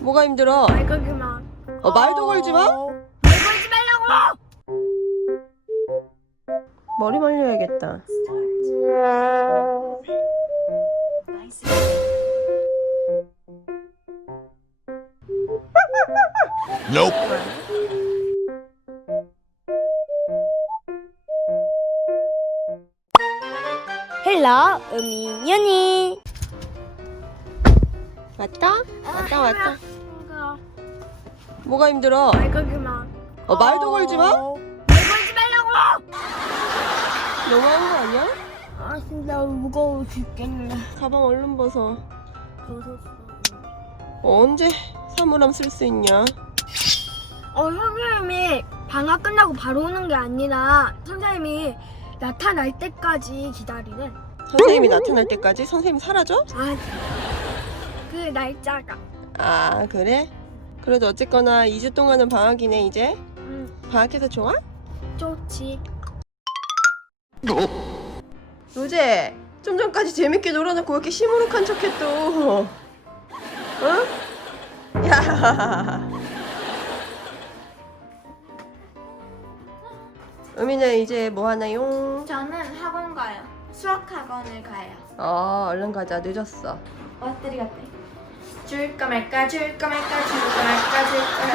뭐가 힘들어? 말 걸지 마. 어, 말도 걸지 마? 말 걸지 말라고! 머리 말려야겠다. Nope. 왔다? 왔다 왔다. 말 뭐가 힘들어? 걸지 마. 어, 말도 걸지 마? 말 걸지 말라고! 너무한 거 아니야? 아, 진짜 무거워 죽겠네. 가방 얼른 벗어. 어, 언제 사물함 쓸 수 있냐? 어, 선생님이 방학 끝나고 바로 오는 게 아니라 선생님이 나타날 때까지 기다리는. 선생님이 나타날 때까지 선생님 사라져? 아, 그 날짜가. 아 그래? 그래도 어쨌거나 2주 동안은 방학이네 이제. 음, 방학해서 좋아? 좋지. 로제 좀 전까지 재밌게 놀아놓고 왜 이렇게 시무룩한 척해 또? 응? 야. 의미는 이제 뭐 하나요? 저는 학원 가요. 수학 학원을 가요. 어 얼른 가자 늦었어. 어때리 같아? 줄까 말까 줄까 말까 줄까 말까 줄까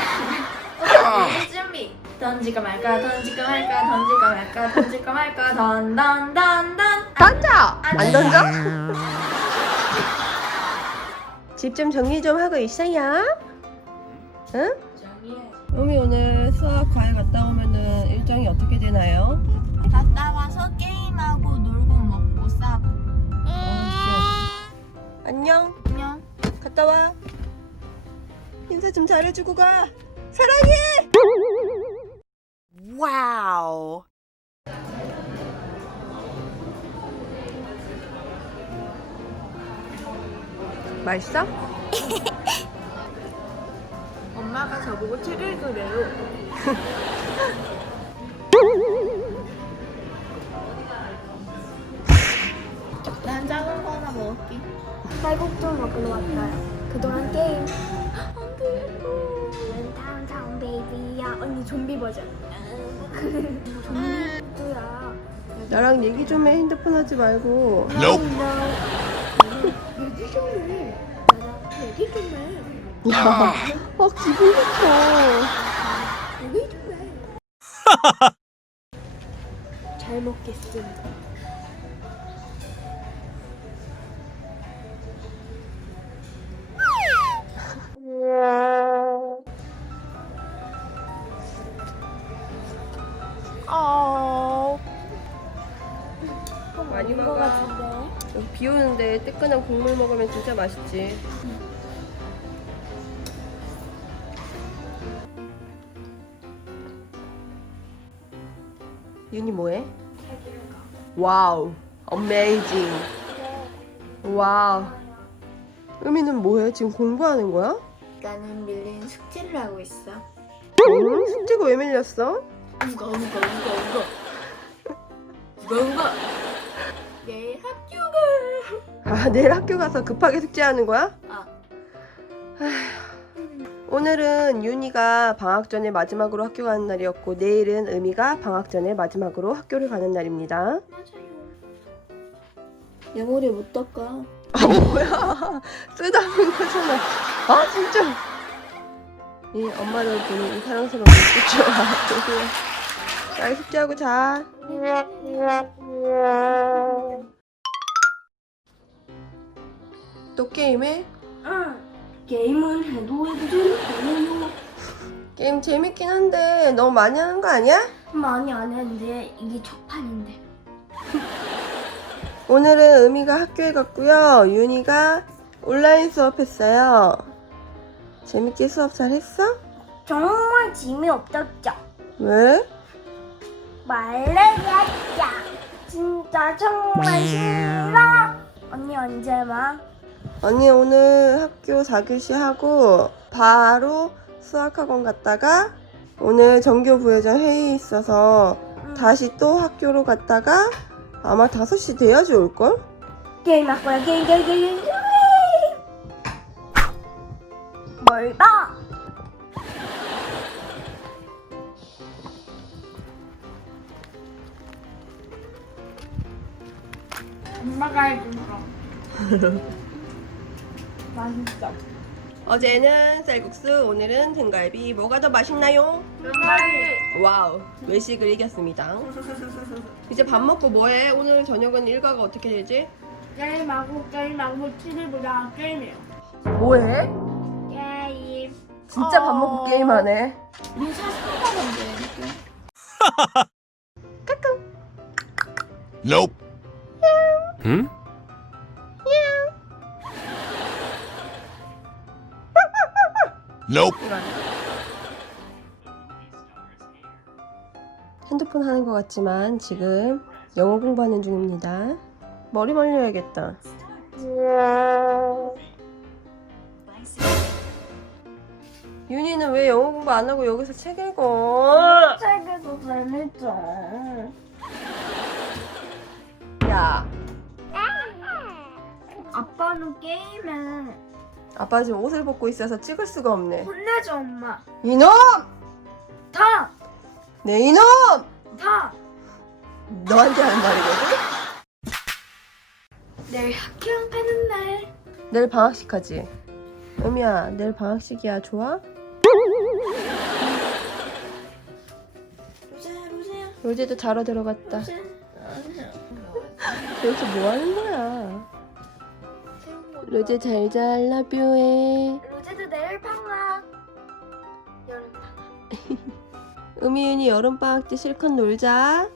말까. 어, 이제 준비. 던질까 말까 던질까 말까 던질까 말까 던질까 말까 던 던 던던. 던져! 안 던져? 집 좀 정리 좀 하고 있어요. 응? 의미 오늘 수학 갔다 와. 인사 좀 잘해주고 가. 사랑해. Wow. 맛있어? 엄마가 저보고 책 읽으래요. 난 작은 거 하나 먹을게. 쌀국수 먹으러 왔어요. 그동안 게임. 다운타운 베이비야. 언니 좀비 버전. 좀비야. 나랑 얘기 좀 해. 핸드폰 하지 말고. Nope. 얘기 좀 해. 맞아. 얘기 좀 해. 야. 어 기분 좋다. 얘기 좀 해. 잘 먹겠습니다. 비 오는데 뜨끈한 국물 먹으면 진짜 맛있지. 윤이 뭐해? 와우, 어메이징. 와우. 의미는 뭐해? 지금 공부하는 거야? 나는 밀린 숙제를 하고 있어. 응? 숙제가 왜 밀렸어? 우가 우가 우가 우가 우가 우가 내일 학교가 아, 내일 학교 가서 급하게 숙제하는 거야? 아. 오늘은 윤희가 방학 전에 마지막으로 학교 가는 날이었고 내일은 의미가 방학 전에 마지막으로 학교를 가는 날입니다. 맞아요 영어를 못 닦아 아 뭐야? 쓰다는 거잖아. 아 진짜. 이 엄마를 보는 이 사랑스러운 좋아. 잘 숙제하고 자. 또 게임해? 응. 게임은 해도 해도 재밌어요. 게임 재밌긴 한데 너무 많이 하는 거 아니야? 많이 안 했는데 이게 첫 판인데. 오늘은 의미가 학교에 갔고요. 윤희가 온라인 수업했어요. 재밌게 수업 잘 했어? 정말 재미없었죠. 왜? 말레야자 진짜 정말 싫어. 언니 언제 와? 언니 오늘 학교 4교시 하고 바로 수학학원 갔다가 오늘 전교 부회장 회의 있어서 다시 또 학교로 갔다가 아마 5시 돼야지 올걸? 게임 할 거야 게임 게임 게임 게임. 놀봐. 엄마가 해준 거. 맛있어. 어제는 쌀국수, 오늘은 등갈비. 뭐가 더 맛있나요? 등갈비. 와우, 외식을 이겼습니다. 이제 밥 먹고 뭐해? 오늘 저녁은 일과가 어떻게 되지? 게임하고 게임하고 TV 보자 게임이요. 뭐해? 게임. 진짜 밥 먹고 게임하네. 우리 사슴하던데. Nope. Hmm? Nope. 핸드폰 하는 것 같지만 지금 영어 공부하는 중입니다. 머리 말려야겠다. 윤희는 왜 영어 공부 안 하고 여기서 책 읽어? 책에도 재밌죠. 야, 아빠는 게임에 아빠 지금 옷을 벗고 있어서 찍을 수가 없네. 혼내줘 엄마. 이놈! 다! 내 이놈! 다! 너한테 하는 말이거든? 내일 학교형 패는 날. 내일 방학식 하지? 음이야, 내일 방학식이야. 좋아? 로제야 로제야 로제도 자러 들어갔다. 로제 여기서 뭐 하는 거야? 로제 잘자, 알라뷰 해. 로제도 내일 방학. 여름 방학. 음이윤이 여름방학 때 실컷 놀자.